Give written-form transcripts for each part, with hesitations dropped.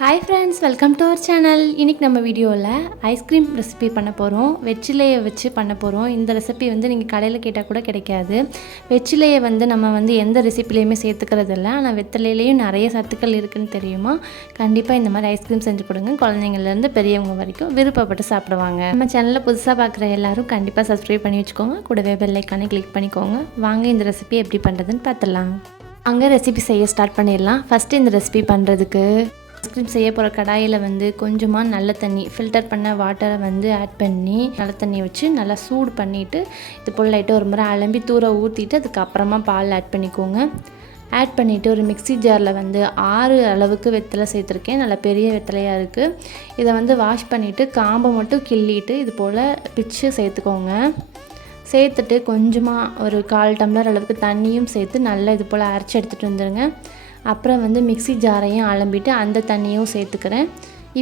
Hi friends, welcome to our channel. இன்றைக்கி நம்ம வீடியோவில் ஐஸ்கிரீம் ரெசிபி பண்ண போகிறோம். வெற்றிலையை வச்சு பண்ண போகிறோம். இந்த ரெசிபி நீங்கள் கடையில் கேட்டால் கூட கிடைக்காது. வெற்றிலையை நம்ம எந்த ரெசிபிலையுமே சேர்த்துக்கிறது இல்லை. ஆனால் வெற்றிலையிலையும் நிறைய சத்துக்கள் இருக்குதுன்னு தெரியுமா? கண்டிப்பாக இந்த மாதிரி ஐஸ்கிரீம் செஞ்சு கொடுங்க. குழந்தைங்கள்லேருந்து பெரியவங்க வரைக்கும் விருப்பப்பட்டு சாப்பிடுவாங்க. நம்ம சேனலில் புதுசாக பார்க்குற எல்லாரும் கண்டிப்பாக சப்ஸ்கிரைப் பண்ணி வச்சுக்கோங்க. கூடவே பெல் ஐக்கானை கிளிக் பண்ணிக்கோங்க. வாங்க இந்த ரெசிபி எப்படி பண்ணுறதுன்னு பார்த்துடலாம். அங்கே ரெசிபி செய்ய ஸ்டார்ட் பண்ணிடலாம். ஃபஸ்ட்டு இந்த ரெசிபி பண்ணுறதுக்கு ஐஸ்கிரீம் செய்ய போகிற கடாயில் கொஞ்சமாக நல்ல தண்ணி, ஃபில்டர் பண்ண வாட்டரை ஆட் பண்ணி நல்ல தண்ணியை வச்சு நல்லா சூடு பண்ணிவிட்டு இது போல் லைட்டாக ஒரு முறை அலம்பி தூர ஊற்றிட்டு அதுக்கப்புறமா பால் ஆட் பண்ணிக்கோங்க. ஆட் பண்ணிவிட்டு ஒரு மிக்ஸி ஜாரில் 6 அளவுக்கு வெத்தலை சேர்த்துருக்கேன். நல்லா பெரிய வெத்தலையாக இருக்குது. இதை வாஷ் பண்ணிவிட்டு காம்பை மட்டும் கிள்ளிட்டு இது போல் பிச்சு சேர்த்துக்கோங்க. சேர்த்துட்டு கொஞ்சமாக ஒரு 1/4 டம்ளர் அளவுக்கு தண்ணியும் சேர்த்து நல்லா இது போல் அரைச்சி எடுத்துகிட்டு வந்துடுங்க. அப்புறம் மிக்ஸி ஜாரையும் அலம்பிட்டு அந்த தண்ணியும் சேர்த்துக்கிறேன்.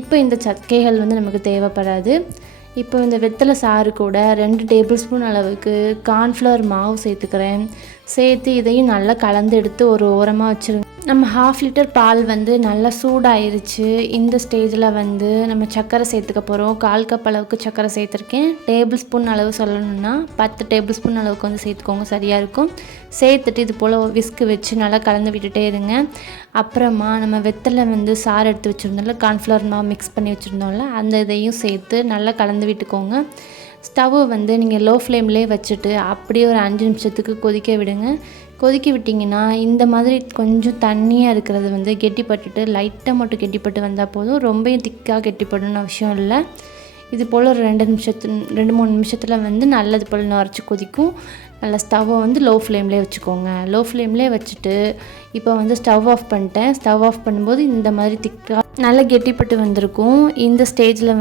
இப்போ இந்த சக்கைகள் நமக்கு தேவைப்படாது. இப்போ இந்த வெத்தலை சாறு கூட 2 டேபிள் ஸ்பூன் அளவுக்கு கார்ன்ஃப்ளவர் மாவு சேர்த்துக்கிறேன். சேர்த்து இதையும் நல்லா கலந்து எடுத்து ஒரு ஓரமாக வச்சுருங்க. நம்ம 1/2 லிட்டர் பால் நல்லா சூடாயிருச்சு. இந்த ஸ்டேஜில் நம்ம சர்க்கரை சேர்த்துக்க போகிறோம். 1/4 கப் அளவுக்கு சர்க்கரை சேர்த்துருக்கேன். டேபிள் ஸ்பூன் அளவு சொல்லணும்னா 10 டேபிள் ஸ்பூன் அளவுக்கு சேர்த்துக்கோங்க, சரியாக இருக்கும். சேர்த்துட்டு இது போல் விஸ்கு வச்சு நல்லா கலந்து விட்டுட்டே இருங்க. அப்புறமா நம்ம வெத்தலை சாறு எடுத்து வச்சுருந்தோம்ல, கார்ன்ஃப்ளவர் மாவு மிக்ஸ் பண்ணி வச்சுருந்தோம்ல, அந்த இதையும் சேர்த்து நல்லா கலந்து விட்டுக்கோங்க. ஸ்டவ்வு நீங்கள் லோ ஃப்ளேம்லேயே வச்சுட்டு அப்படியே ஒரு 5 நிமிஷத்துக்கு கொதிக்க விடுங்க. கொதிக்க விட்டிங்கன்னா இந்த மாதிரி கொஞ்சம் தண்ணியாக இருக்கிறது கெட்டிப்பட்டுட்டு லைட்டாக மட்டும் கெட்டிப்பட்டு வந்தால் போதும். ரொம்பவும் திக்காக கெட்டிப்படணும்னு அவசியம் இல்லை. இது போல் ஒரு 2-3 நிமிஷத்தில் நல்லது போல் நுரைச்சி கொதிக்கும். நல்லா ஸ்டவ்வை லோ ஃப்ளேம்லேயே வச்சுக்கோங்க. லோ ஃப்ளேம்லேயே வச்சுட்டு இப்போ ஸ்டவ் ஆஃப் பண்ணிட்டேன். ஸ்டவ் ஆஃப் பண்ணும்போது இந்த மாதிரி திக்காக நல்லா கெட்டிப்பட்டு வந்திருக்கும். இந்த ஸ்டேஜில்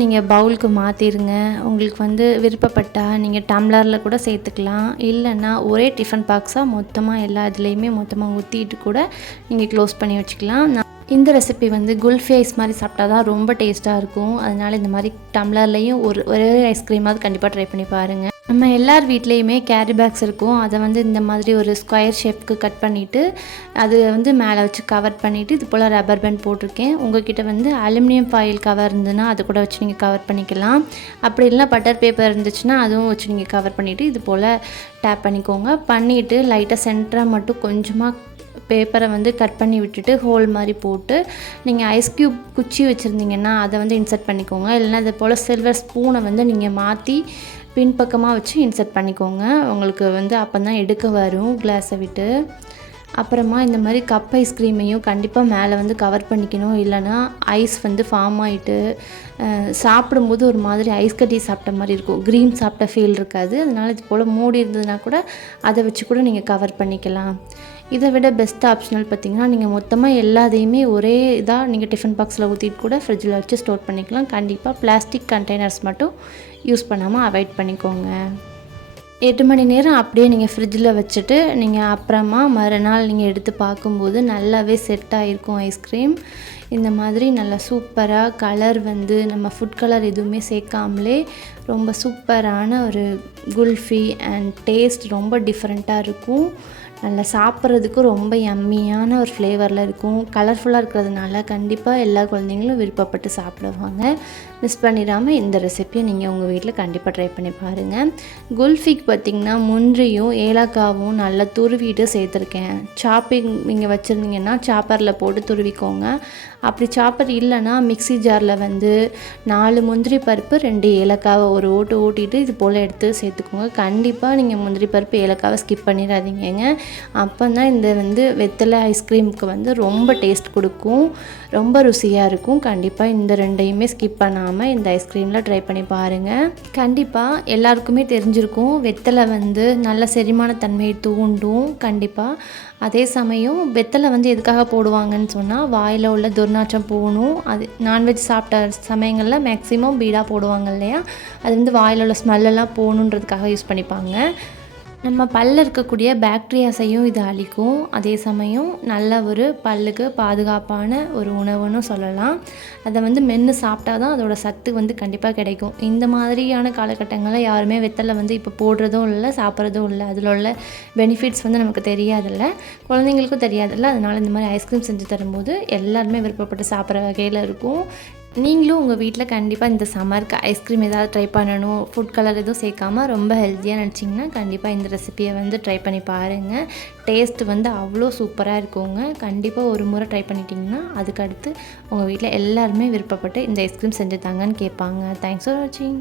நீங்கள் பவுலுக்கு மாற்றிடுங்க. உங்களுக்கு விருப்பப்பட்டால் நீங்கள் டம்ளரில் கூட சேர்த்துக்கலாம். இல்லைன்னா ஒரே டிஃபன் பாக்ஸாக மொத்தமாக எல்லா இதுலேயுமே மொத்தமாக ஊற்றிட்டு கூட நீங்கள் க்ளோஸ் பண்ணி வச்சுக்கலாம். இந்த ரெசிபி குல்ஃபி ஐஸ் மாதிரி சாப்பிட்டா தான் ரொம்ப டேஸ்ட்டாக இருக்கும். அதனால் இந்த மாதிரி டம்ளர்லேயும் ஒரே ஐஸ்கிரீமாவது கண்டிப்பாக ட்ரை பண்ணி பாருங்கள். நம்ம எல்லார் வீட்லேயுமே கேரி பேக்ஸ் இருக்கும். அதை இந்த மாதிரி ஒரு ஸ்கொயர் ஷேப்புக்கு கட் பண்ணிவிட்டு அது மேலே வச்சு கவர் பண்ணிவிட்டு இது போல் ரப்பர் பேண்ட் போட்டிருக்கேன். உங்கள்கிட்ட அலுமினியம் ஃபாயில் கவர் இருந்ததுன்னா அது கூட வச்சு நீங்கள் கவர் பண்ணிக்கலாம். அப்படி இல்லைனா பட்டர் பேப்பர் இருந்துச்சுன்னா அதுவும் வச்சு நீங்கள் கவர் பண்ணிவிட்டு இது போல் டேப் பண்ணிக்கோங்க. பண்ணிவிட்டு லைட்டாக சென்டராக மட்டும் கொஞ்சமாக பேப்பரை கட் பண்ணி விட்டுட்டு ஹோல் மாதிரி போட்டு நீங்கள் ஐஸ் க்யூப் குச்சி வச்சுருந்தீங்கன்னா அதை இன்சர்ட் பண்ணிக்கோங்க. இல்லைனா இது போல் சில்வர் ஸ்பூனை நீங்கள் மாற்றி பின்பக்கமாக வச்சு இன்சர்ட் பண்ணிக்கோங்க. உங்களுக்கு அப்போ தான் எடுக்க வரும் கிளாஸை விட்டு. அப்புறமா இந்த மாதிரி கப் ஐஸ்கிரீமையும் கண்டிப்பாக மேலே கவர் பண்ணிக்கணும். இல்லைனா ஐஸ் ஃபார்ம் ஆகிட்டு சாப்பிடும்போது ஒரு மாதிரி ஐஸ் கட்டி சாப்பிட்ட மாதிரி இருக்கும். க்ரீம் சாப்பிட்ட ஃபீல் இருக்காது. அதனால் இது போல் மூடி இருந்ததுன்னா கூட அதை வச்சு கூட நீங்கள் கவர் பண்ணிக்கலாம். இதை விட பெஸ்ட் ஆப்ஷனல் பார்த்திங்கன்னா நீங்கள் மொத்தமாக எல்லாத்தையுமே ஒரே இதாக நீங்கள் டிஃபன் பாக்ஸில் ஊற்றிட்டு கூட ஃப்ரிட்ஜில் வச்சு ஸ்டோர் பண்ணிக்கலாம். கண்டிப்பாக பிளாஸ்டிக் கண்டெய்னர்ஸ் மட்டும் யூஸ் பண்ணாமல் அவாய்ட் பண்ணிக்கோங்க. 8 மணி நேரம் அப்படியே நீங்கள் ஃப்ரிட்ஜில் வச்சுட்டு நீங்கள் அப்புறமா மறுநாள் நீங்கள் எடுத்து பார்க்கும்போது நல்லாவே செட் ஆகிருக்கும் ஐஸ்கிரீம். இந்த மாதிரி நல்லா சூப்பராக கலர் நம்ம ஃபுட் கலர் எதுவுமே சேர்க்காமலே ரொம்ப சூப்பரான ஒரு குல்ஃபி அண்ட் டேஸ்ட் ரொம்ப டிஃப்ரெண்ட்டாக இருக்கும். நல்லா சாப்பிட்றதுக்கு ரொம்ப யம்மியான ஒரு ஃப்ளேவரில் இருக்கும். கலர்ஃபுல்லாக இருக்கிறதுனால கண்டிப்பாக எல்லா குழந்தைங்களும் விருப்பப்பட்டு சாப்பிடுவாங்க. மிஸ் பண்ணிடாமல் இந்த ரெசிப்பியை நீங்கள் உங்கள் வீட்டில் கண்டிப்பாக ட்ரை பண்ணி பாருங்கள். குல்ஃபிக்கு பார்த்திங்கன்னா முந்திரியும் ஏலக்காவும் நல்லா துருவிட்டு சேர்த்துருக்கேன். சாப்பிங் நீங்கள் வச்சுருந்தீங்கன்னா சாப்பரில் போட்டு துருவிக்கோங்க. அப்படி சாப்பர் இல்லைன்னா மிக்ஸி ஜாரில் 4 முந்திரி பருப்பு 2 ஏலக்காவை ஒரு ஓட்டிட்டு இது போல் எடுத்து சேர்த்துக்கோங்க. கண்டிப்பாக நீங்கள் முந்திரி பருப்பு ஏலக்காவை ஸ்கிப் பண்ணிடாதீங்க. அப்போ தான் இந்த வெத்தலை ஐஸ்கிரீமுக்கு ரொம்ப டேஸ்ட் கொடுக்கும், ரொம்ப ருசியாக இருக்கும். கண்டிப்பாக இந்த 2ஐயுமே ஸ்கிப் பண்ணாமல் இந்த ஐஸ்கிரீமில் ட்ரை பண்ணி பாருங்கள். கண்டிப்பாக எல்லாருக்குமே தெரிஞ்சிருக்கும் வெத்தலை நல்ல செரிமான தன்மையை தூண்டும். கண்டிப்பாக அதே சமயம் வெத்தலை எதுக்காக போடுவாங்கன்னு சொன்னால் வாயில் உள்ள துர்நாற்றம் போகணும். அது நான்வெஜ் சாப்பிட்ட சமயங்களில் மேக்ஸிமம் பீடாக போடுவாங்க இல்லையா, அது வாயில் உள்ள ஸ்மெல்லெல்லாம் போகணுன்றதுக்காக யூஸ் பண்ணிப்பாங்க. நம்ம பல்ல இருக்கக்கூடிய பாக்டீரியாஸையும் இது அழிக்கும். அதே சமயம் நல்ல ஒரு பல்லுக்கு பாதுகாப்பான ஒரு உணவுன்னு சொல்லலாம். அதை வந்து மென்று சாப்பிட்டா தான் அதோட சத்து வந்து கண்டிப்பாக கிடைக்கும். இந்த மாதிரியான காலகட்டங்களில் யாருமே வெத்தலை வந்து இப்போ போடுறதும் இல்லை, சாப்பிட்றதும் இல்லை. அதில் உள்ள பெனிஃபிட்ஸ் வந்து நமக்கு தெரியாதில்ல, குழந்தைங்களுக்கும் தெரியாதில்ல. அதனால் இந்த மாதிரி ஐஸ்கிரீம் செஞ்சு தரும்போது எல்லாருமே விருப்பப்பட்டு சாப்பிட்ற வகையில் இருக்கும். நீங்களும் உங்கள் வீட்டில் கண்டிப்பாக இந்த சம்மருக்கு ஐஸ்கிரீம் ஏதாவது ட்ரை பண்ணணும், ஃபுட் கலர் எதுவும் சேர்க்காமல் ரொம்ப ஹெல்த்தியாக நினச்சிங்கன்னா கண்டிப்பாக இந்த ரெசிபியை வந்து ட்ரை பண்ணி பாருங்கள். டேஸ்ட்டு வந்து அவ்வளோ சூப்பராக இருக்குங்க. கண்டிப்பாக ஒரு முறை ட்ரை பண்ணிட்டிங்கன்னா அதுக்கடுத்து உங்கள் வீட்டில் எல்லாருமே விருப்பப்பட்டு இந்த ஐஸ்கிரீம் செஞ்சு தாங்கன்னு கேட்பாங்க. தேங்க்ஸ் ஃபார் வாட்சிங்.